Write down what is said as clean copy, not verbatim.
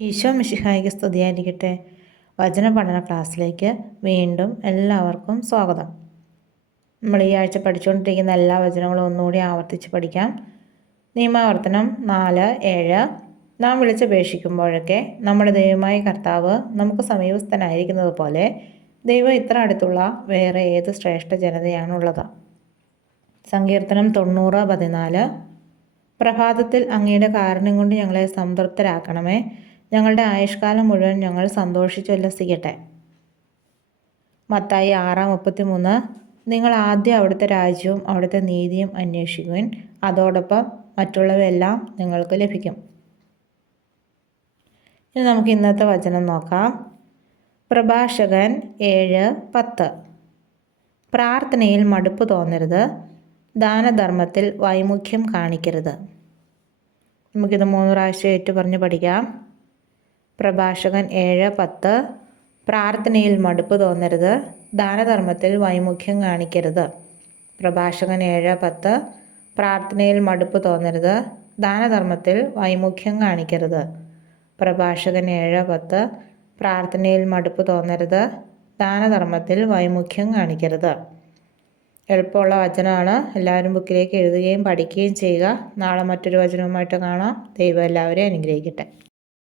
ഈശോ മിശിഹായ്ക്ക് സ്തുതിയായിരിക്കട്ടെ. വചന പഠന ക്ലാസ്സിലേക്ക് വീണ്ടും എല്ലാവർക്കും സ്വാഗതം. നമ്മൾ ഈ ആഴ്ച പഠിച്ചുകൊണ്ടിരിക്കുന്ന എല്ലാ വചനങ്ങളും ഒന്നുകൂടി ആവർത്തിച്ച് പഠിക്കാം. നിയമാവർത്തനം 4:7. നാം വിളിച്ചപേക്ഷിക്കുമ്പോഴൊക്കെ നമ്മുടെ ദൈവമായ കർത്താവ് നമുക്ക് സമീപസ്ഥനായിരിക്കുന്നത് പോലെ ദൈവം ഇത്ര അടുത്തുള്ള വേറെ ഏത് ശ്രേഷ്ഠ ജനതയാണുള്ളത്. സങ്കീർത്തനം 90:14. പ്രഭാതത്തിൽ അങ്ങയുടെ കാരുണ്യം കൊണ്ട് ഞങ്ങളെ സംതൃപ്തരാക്കണമേ. ഞങ്ങളുടെ ആയുഷ്കാലം മുഴുവൻ ഞങ്ങൾ സന്തോഷിച്ചുല്ലസിക്കട്ടെ. മത്തായി 6:33. നിങ്ങൾ ആദ്യം അവിടുത്തെ രാജ്യവും അവിടുത്തെ നീതിയും അന്വേഷിക്കുവിൻ, അതോടൊപ്പം മറ്റുള്ളവയെല്ലാം നിങ്ങൾക്ക് ലഭിക്കും. ഇനി നമുക്ക് ഇന്നത്തെ വചനം നോക്കാം. പ്രഭാഷകൻ 7:10. പ്രാർത്ഥനയിൽ മടുപ്പ് തോന്നരുത്, ദാനധർമ്മത്തിൽ വൈമുഖ്യം കാണിക്കരുത്. നമുക്കിത് 3 പ്രാവശ്യം ഏറ്റുപറഞ്ഞ് പഠിക്കാം. പ്രഭാഷകൻ 7:10. പ്രാർത്ഥനയിൽ മടുപ്പ് തോന്നരുത്, ദാനധർമ്മത്തിൽ വൈമുഖ്യം കാണിക്കരുത്. പ്രഭാഷകൻ 7:10. പ്രാർത്ഥനയിൽ മടുപ്പ് തോന്നരുത്, ദാനധർമ്മത്തിൽ വൈമുഖ്യം കാണിക്കരുത്. പ്രഭാഷകൻ 7:10. പ്രാർത്ഥനയിൽ മടുപ്പ് തോന്നരുത്, ദാനധർമ്മത്തിൽ വൈമുഖ്യം കാണിക്കരുത്. എളുപ്പമുള്ള വചനമാണ്. എല്ലാവരും ബുക്കിലേക്ക് എഴുതുകയും പഠിക്കുകയും ചെയ്യുക. നാളെ മറ്റൊരു വചനവുമായിട്ട് കാണാം. ദൈവം എല്ലാവരെയും അനുഗ്രഹിക്കട്ടെ.